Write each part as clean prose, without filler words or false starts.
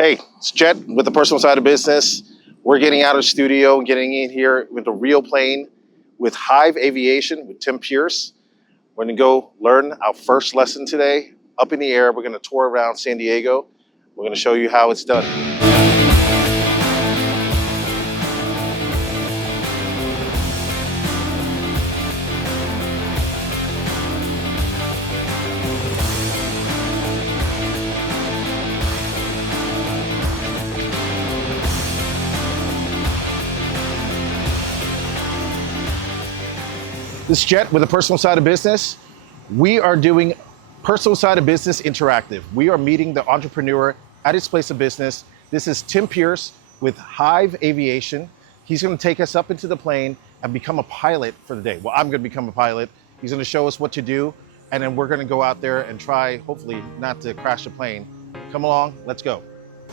Hey, it's Jet with the personal side of business. We're getting out of the studio and getting in here with a real plane with Hive Aviation with Tim Pierce. We're going to go learn our first lesson today. Up in the air, we're going to tour around San Diego. We're going to show you how it's done. This is Jet with the personal side of business. We are doing personal side of business interactive. We are meeting the entrepreneur at his place of business. This is Tim Pierce with Hive Aviation. He's going to take us up into the plane and become a pilot for the day. Well, I'm going to become a pilot. He's going to show us what to do, and then we're going to go out there and try, hopefully, not to crash the plane. Come along, let's go.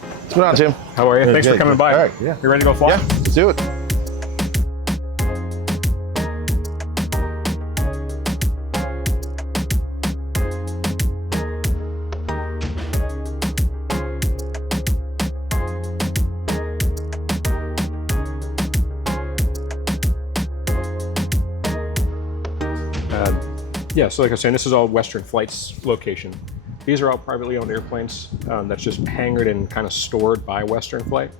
What's going on, Tim? How are you? Thanks for coming by. All right, yeah. You ready to go fly? Yeah, let's do it. Yeah, so like I was saying, this is all Western Flight's location. These are all privately owned airplanes that's just hangared and kind of stored by Western Flight.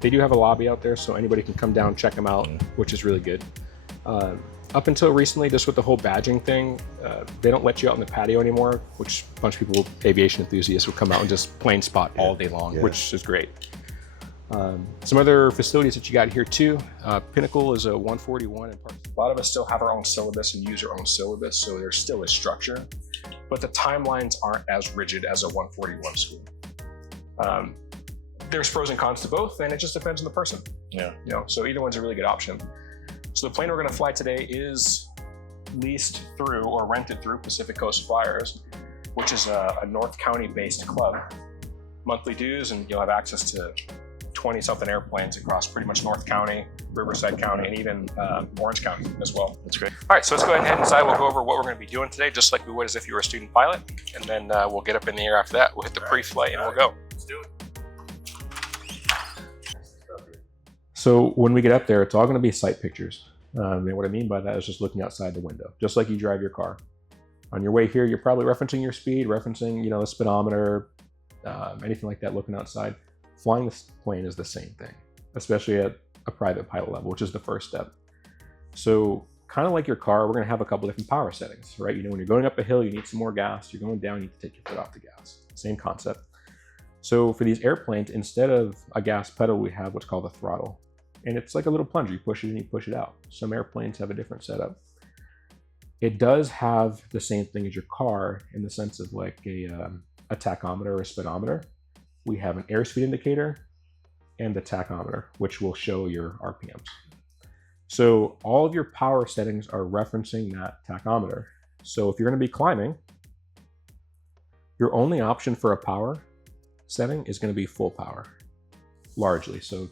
They do have a lobby out there, so anybody can come down, check them out, which is really good. Up until recently, just with the whole badging thing, they don't let you out in the patio anymore, which a bunch of people, aviation enthusiasts, will come out and just plane spot all day long, which is great. Some other facilities that you got here too. Pinnacle is a 141 and parts. A lot of us still have our own syllabus and use our own syllabus, so there's still a structure, but the timelines aren't as rigid as a 141 school. There's pros and cons to both, and it just depends on the person. Yeah. You know, so either one's a really good option. So the plane we're going to fly today is leased through or rented through Pacific Coast Flyers, which is a North County based club. Monthly dues, and you'll have access to 20-something airplanes across pretty much North County, Riverside County, and even Orange County as well. That's great. All right, so let's go ahead and head inside. We'll go over what we're going to be doing today, just like we would as if you were a student pilot, and then we'll get up in the air after that. We'll hit the pre-flight and we'll go. Let's do it. So when we get up there, it's all going to be sight pictures. And what I mean by that is just looking outside the window, just like you drive your car. On your way here, you're probably referencing your speed, referencing, the speedometer, anything like that, looking outside. Flying this plane is the same thing, especially at a private pilot level, which is the first step. So kind of like your car, we're going to have a couple different power settings, right? When you're going up a hill, you need some more gas. You're going down, you need to take your foot off the gas. Same concept. So for these airplanes, instead of a gas pedal, we have what's called a throttle. And it's like a little plunger. You push it in, you push it out. Some airplanes have a different setup. It does have the same thing as your car in the sense of like a tachometer or a speedometer. We have an airspeed indicator and the tachometer, which will show your RPMs. So all of your power settings are referencing that tachometer. So if you're going to be climbing, your only option for a power setting is going to be full power, largely. So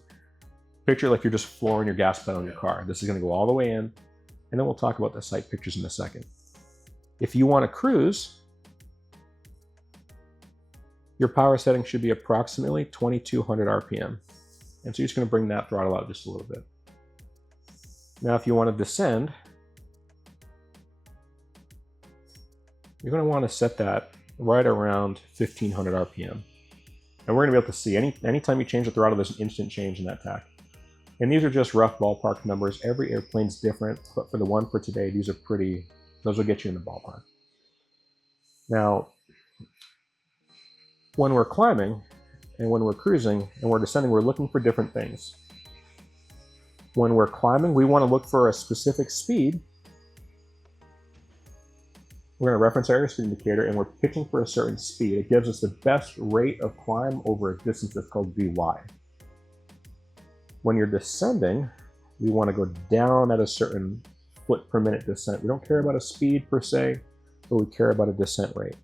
picture like you're just flooring your gas pedal in your car. This is going to go all the way in, and then we'll talk about the sight pictures in a second. If you want to cruise, your power setting should be approximately 2200 RPM. And so you're just going to bring that throttle out just a little bit. Now, if you want to descend, you're going to want to set that right around 1500 RPM. And we're going to be able to see anytime you change the throttle, there's an instant change in that tach. And these are just rough ballpark numbers. Every airplane's different, but for the one for today, those will get you in the ballpark. Now, when we're climbing and when we're cruising and we're descending, we're looking for different things. When we're climbing, we want to look for a specific speed. We're going to reference our airspeed indicator and we're pitching for a certain speed. It gives us the best rate of climb over a distance that's called Vy. When you're descending, we want to go down at a certain foot per minute descent. We don't care about a speed per se, but we care about a descent rate.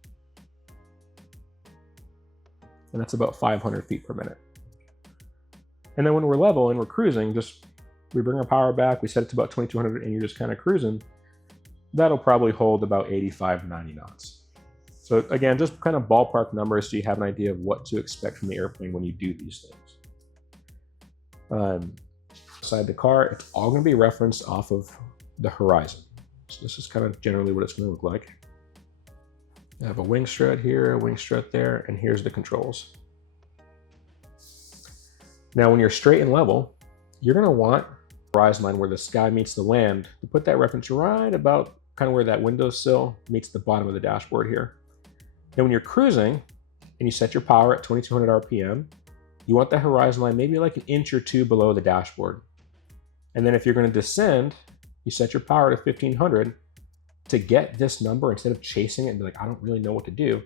And that's about 500 feet per minute. And then when we're level and we're cruising, we bring our power back, we set it to about 2200 and you're just kind of cruising, that'll probably hold about 85, 90 knots. So again, just kind of ballpark numbers so you have an idea of what to expect from the airplane when you do these things. Inside the car, it's all going to be referenced off of the horizon. So this is kind of generally what it's going to look like. I have a wing strut here, a wing strut there, and here's the controls. Now, when you're straight and level, you're going to want the horizon line where the sky meets the land to put that reference right about kind of where that windowsill meets the bottom of the dashboard here. Then when you're cruising and you set your power at 2200 RPM, you want the horizon line maybe like an inch or two below the dashboard. And then if you're going to descend, you set your power to 1500. To get this number, instead of chasing it and be like, I don't really know what to do,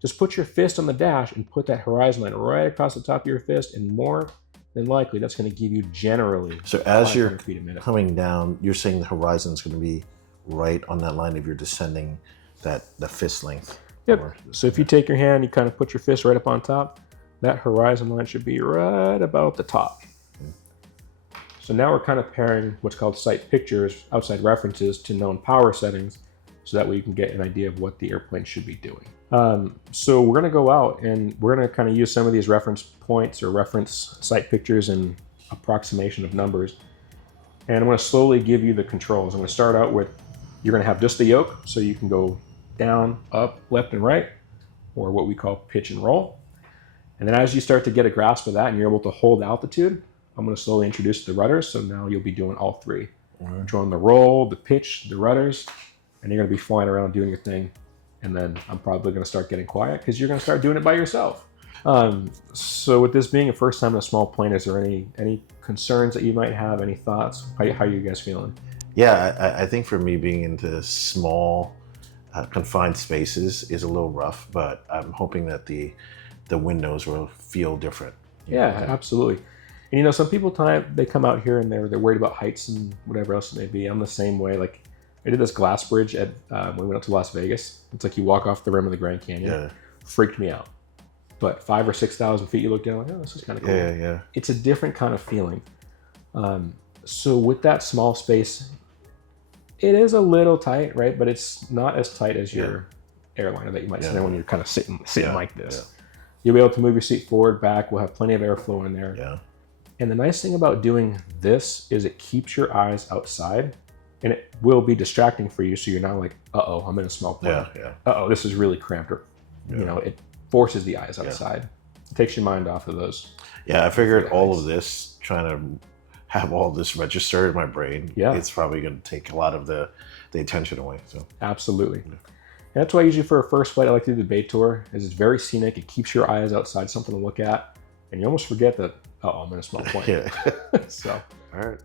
just put your fist on the dash and put that horizon line right across the top of your fist, and more than likely that's going to give you generally. So as you're coming down, you're saying the horizon is going to be right on that line if you're descending the fist length. Yep. So if you take your hand, you kind of put your fist right up on top, that horizon line should be right about the top. So now we're kind of pairing what's called sight pictures, outside references, to known power settings, so that way you can get an idea of what the airplane should be doing. So we're going to go out and we're going to kind of use some of these reference points or reference sight pictures and approximation of numbers. And I'm going to slowly give you the controls. I'm going to start out with, you're going to have just the yoke, so you can go down, up, left, and right, or what we call pitch and roll. And then as you start to get a grasp of that and you're able to hold altitude, I'm going to slowly introduce the rudders, so now you'll be doing all three. Controlling the roll, the pitch, the rudders, and you're going to be flying around doing your thing. And then I'm probably going to start getting quiet because you're going to start doing it by yourself. So with this being a first time in a small plane, is there any concerns that you might have, any thoughts? How are you guys feeling? Yeah, I think for me, being into small, confined spaces is a little rough, but I'm hoping that the windows will feel different. Yeah, absolutely. And you know, some people they come out here and they're worried about heights and whatever else it may be. I'm the same way. Like, I did this glass bridge at when we went up to Las Vegas. It's like you walk off the rim of the Grand Canyon. Yeah. Freaked me out. But 5,000 or 6,000 feet, you look down like, oh, this is kind of cool. Yeah. It's a different kind of feeling. So with that small space, it is a little tight, right? But it's not as tight as your airliner that you might sit in when you're kind of sitting like this. Yeah. You'll be able to move your seat forward, back. We'll have plenty of airflow in there. Yeah. And the nice thing about doing this is it keeps your eyes outside, and it will be distracting for you. So you're not like, uh-oh, I'm in a small plane. Yeah. Uh-oh, this is really cramped. Or, you know, it forces the eyes outside. It takes your mind off of those. Yeah, I figured all of this, trying to have all this registered in my brain, it's probably going to take a lot of the attention away. So absolutely. And that's why usually for a first flight, I like to do the bay tour, is it's very scenic. It keeps your eyes outside, something to look at, and you almost forget that, oh, I'm in a small plane. So, all right.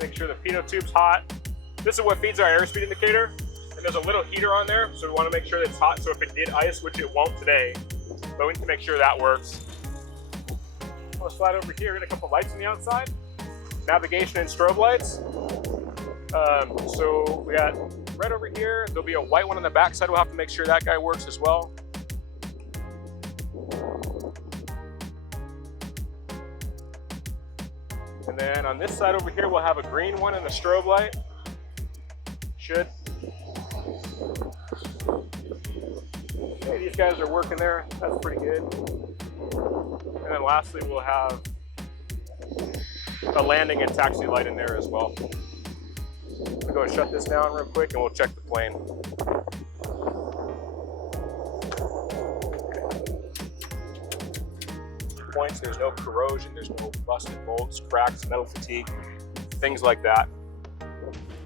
Make sure the pitot tube's hot. This is what feeds our airspeed indicator, and there's a little heater on there, so we want to make sure that it's hot. So if it did ice, which it won't today, but we need to make sure that works. I'll slide over here, get a couple lights on the outside. Navigation and strobe lights. So we got red over here. There'll be a white one on the back side. We'll have to make sure that guy works as well. And then on this side over here, we'll have a green one and a strobe light. Should. Okay, these guys are working there. That's pretty good. And then lastly, we'll have a landing and taxi light in there as well. We'll go and shut this down real quick and we'll check the plane. Points, there's no corrosion, there's no busted bolts, cracks, metal fatigue, things like that.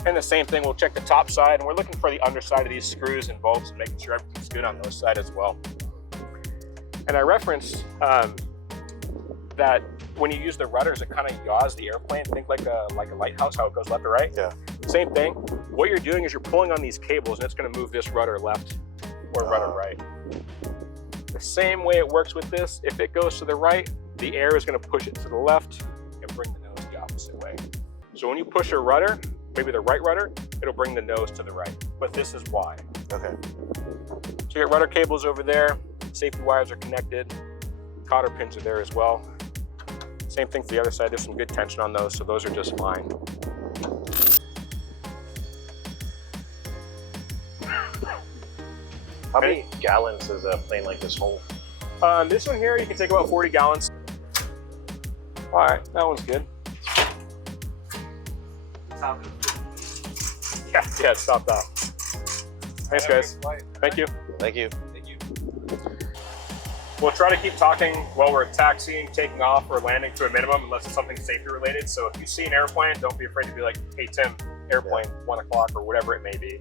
And the same thing, we'll check the top side, and we're looking for the underside of these screws and bolts and making sure everything's good on those sides as well. And I referenced that when you use the rudders, it kind of yaws the airplane. Think like a lighthouse, how it goes left or right. Yeah. Same thing. What you're doing is you're pulling on these cables, and it's going to move this rudder left or rudder right. The same way it works with this, if it goes to the right, the air is going to push it to the left and bring the nose the opposite way. So when you push a rudder, maybe the right rudder, it'll bring the nose to the right. But this is why. Okay. So you got rudder cables over there, safety wires are connected, cotter pins are there as well. Same thing for the other side. There's some good tension on those, so those are just fine. How many gallons does a plane like this hold? This one here, you can take about 40 gallons. All right, that one's good. Yeah, it stopped off. Thanks, guys. Thank you. Thank you. We'll try to keep talking while we're taxiing, taking off, or landing to a minimum, unless it's something safety related. So if you see an airplane, don't be afraid to be like, hey, Tim, airplane, 1 o'clock, or whatever it may be.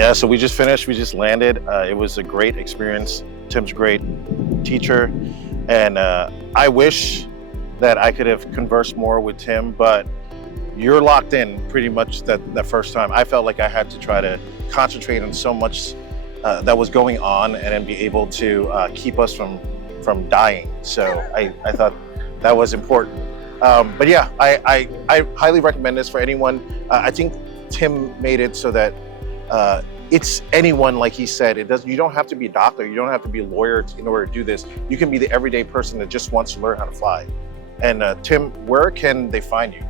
Yeah, so we just finished. We just landed. It was a great experience. Tim's a great teacher, and I wish that I could have conversed more with Tim, but you're locked in pretty much that first time. I felt like I had to try to concentrate on so much that was going on and then be able to keep us from dying. So I thought that was important. But yeah, I highly recommend this for anyone. I think Tim made it so that it's anyone, like he said. You don't have to be a doctor, you don't have to be a lawyer in order to do this. You can be the everyday person that just wants to learn how to fly. And Tim, where can they find you?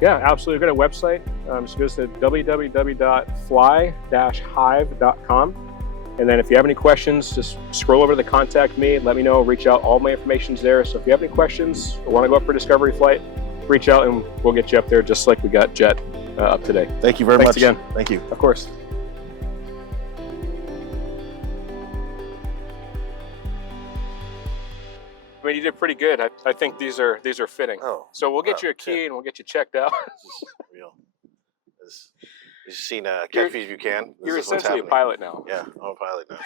Yeah, absolutely. We've got a website. Just go to www.fly-hive.com. And then if you have any questions, just scroll over to the contact me, let me know, reach out. All my information's there. So if you have any questions or want to go up for a discovery flight, reach out and we'll get you up there just like we got Jet up today. Thank you very Thanks much. again. Thank you. Of course. I mean, you did pretty good. I think these are fitting. Oh, So we'll get wow, you a key and we'll get you checked out. This is real. You've seen Catch Me If You Can. This You're is what's essentially a happening. pilot now. Yeah, I'm a pilot now.